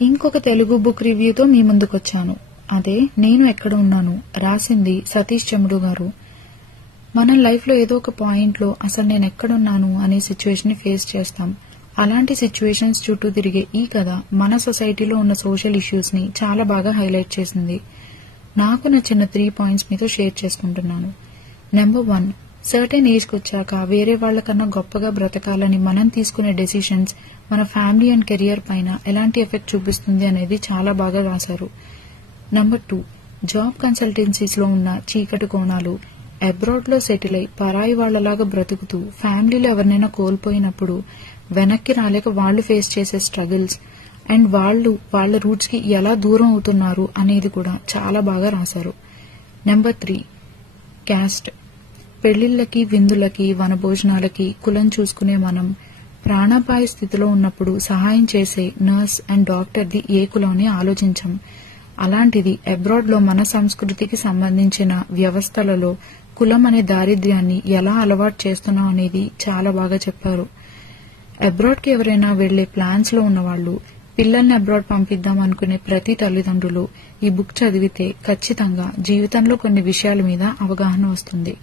ఇంకొక తెలుగు బుక్ రివ్యూతో మీ ముందుకొచ్చాను. అదే నేను ఎక్కడ ఉన్నాను. రాసింది సతీష్ చెముడు గారు. మనం లైఫ్ లో ఏదో ఒక పాయింట్ లో అసలు నేను ఎక్కడున్నాను అనే సిచ్యువేషన్ ని ఫేస్ చేస్తాం. అలాంటి సిచ్యువేషన్స్ చుట్టూ తిరిగే ఈ కథ మన సొసైటీలో ఉన్న సోషల్ ఇష్యూస్ ని చాలా బాగా హైలైట్ చేసింది. నాకు నచ్చిన 3 పాయింట్స్ మీతో షేర్ చేసుకుంటున్నాను. నెంబర్ 1, సర్టెన్ ఏజ్ వచ్చాక వేరే వాళ్లకన్నా గొప్పగా బ్రతకాలని మనం తీసుకునే డెసిషన్స్ మన ఫ్యామిలీ అండ్ కెరియర్ పైన ఎలాంటి ఎఫెక్ట్ చూపిస్తుంది అనేది చాలా బాగా రాశారు. నెంబర్ 2, జాబ్ కన్సల్టెన్సీస్ లో ఉన్న చీకటి కోణాలు. అబ్రాడ్ లో సెటిల్ అయి పరాయి వాళ్లలాగా బ్రతుకుతూ ఫ్యామిలీలో ఎవరినైనా కోల్పోయినప్పుడు వెనక్కి రాలేక వాళ్లు ఫేస్ చేసే స్ట్రగుల్స్ అండ్ వాళ్ల రూట్స్ కి ఎలా దూరం అవుతున్నారు అనేది కూడా చాలా బాగా రాశారు. Number 3, caste. పెళ్లిళ్లకి, విందులకి, వనభోజనాలకి కులం చూసుకునే మనం ప్రాణాపాయ స్థితిలో ఉన్నప్పుడు సహాయం చేసే నర్స్ అండ్ డాక్టర్ది ఏ కులాన్ని ఆలోచించం. అలాంటిది అబ్రాడ్ లో మన సంస్కృతికి సంబంధించిన వ్యవస్థలలో కులం అనే దారిద్ర్యాన్ని ఎలా అలవాటు చేస్తున్నాం అనేది చాలా బాగా చెప్పారు. అబ్రాడ్ కి ఎవరైనా వెళ్లే ప్లాన్స్ లో ఉన్నవాళ్లు, పిల్లల్ని అబ్రాడ్ పంపిద్దాం అనుకునే ప్రతి తల్లిదండ్రులు ఈ బుక్ చదివితే ఖచ్చితంగా జీవితంలో కొన్ని విషయాల మీద అవగాహన వస్తుంది.